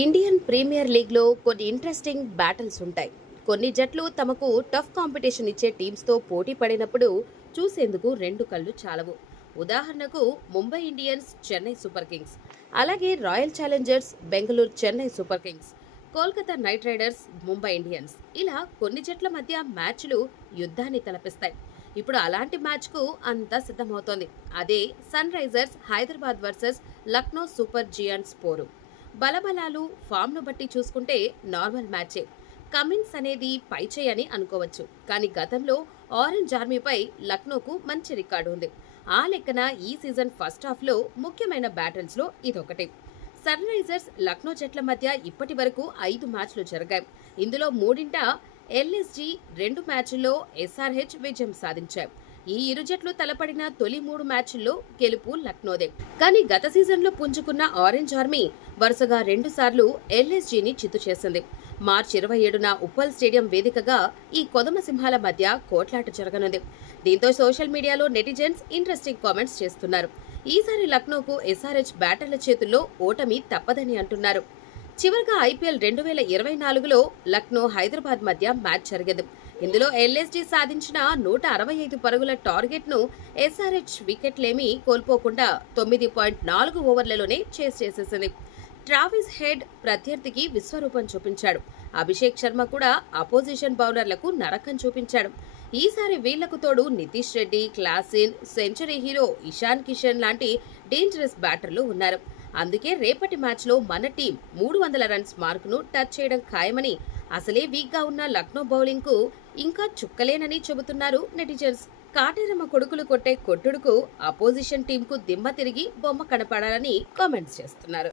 Indian premier లీగ్లో కొన్ని interesting battles ఉంటాయి. కొన్ని జట్లు తమకు టఫ్ కాంపిటీషన్ ఇచ్చే టీమ్స్తో పోటీ పడినప్పుడు చూసేందుకు రెండు కళ్ళు చాలవు. ఉదాహరణకు Mumbai Indians, Chennai super kings, అలాగే royal challengers Bengaluru, Chennai super kings, Kolkata knight riders, Mumbai Indians. ఇలా కొన్ని జట్ల మధ్య మ్యాచ్లు యుద్ధాన్ని తలపిస్తాయి. ఇప్పుడు అలాంటి మ్యాచ్కు అంతా సిద్ధమవుతోంది. అదే sunrisers Hyderabad versus Lucknow super giants పోరు. బలబలాలు ఫామ్ను బట్టి చూసుకుంటే నార్మల్ మ్యాచే. కమిన్స్ అనేది పైచేయి అని అనుకోవచ్చు. కానీ గతంలో ఆరెంజ్ ఆర్మీపై లక్నోకు మంచి రికార్డు ఉంది. ఆ లెక్కన ఈ సీజన్ ఫస్ట్ హాఫ్లో ముఖ్యమైన బ్యాటిల్స్లో ఇదొకటి. సన్ రైజర్స్ లక్నో జట్ల మధ్య ఇప్పటి వరకు 5 మ్యాచ్లు జరిగాయి. ఇందులో 3 ఎల్ఎస్జీ, 2 మ్యాచ్ల్లో ఎస్ఆర్హెచ్ విజయం సాధించాయి. ఈ ఇరు జట్లు తలపడిన తొలి 3 మ్యాచ్ల్లో గెలుపు లక్నోదే. కానీ గత సీజన్లో పుంజుకున్న ఆరెంజ్ ఆర్మీ వరుసగా 2 సార్లు ఎల్ఎస్జీని చిత్తు చేసింది. మార్చి 27న ఉప్పల్ స్టేడియం వేదికగా ఈ కొదమ సింహాల మధ్య కోట్లాట జరగనుంది. దీంతో సోషల్ మీడియాలో నెటిజన్స్ ఇంట్రెస్టింగ్ కామెంట్స్ చేస్తున్నారు. ఈసారి లక్నోకు ఎస్ఆర్హెచ్ బ్యాటర్ల చేతుల్లో ఓటమి తప్పదని అంటున్నారు. చివరిగా ఐపీఎల్ 2024లో లక్నో హైదరాబాద్ మధ్య మ్యాచ్ జరిగింది. ఇందులో ఎల్ఎస్జీ సాధించిన 165 పరుగుల టార్గెట్ను ఎస్ఆర్హెచ్ వికెట్లేమీ కోల్పోకుండా 9.4 ఓవర్లలోనే చేసేసింది. ట్రావిస్ హెడ్ ప్రత్యర్థికి విశ్వరూపం చూపించాడు. అభిషేక్ శర్మ కూడా అపోజిషన్ బౌలర్లకు నరకం చూపించాడు. ఈసారి వీళ్లకు తోడు Nitish Reddy, Klaasen, century hero Ishan Kishan లాంటి డేంజరస్ బ్యాటర్లు ఉన్నారు. అందుకే రేపటి మ్యాచ్లో మన టీం 300 రన్స్ మార్కును టచ్ చేయడం ఖాయమని, అసలే వీక్గా ఉన్న లక్నో బౌలింగ్కు ఇంకా చుక్కలేనని చెబుతున్నారు నెటిజన్స్. కాటేరమ్మ కొడుకులు కొట్టే కొట్టుడుకు అపోజిషన్ టీంకు దిమ్మ తిరిగి బొమ్మ కనపడాలని కామెంట్స్ చేస్తున్నారు.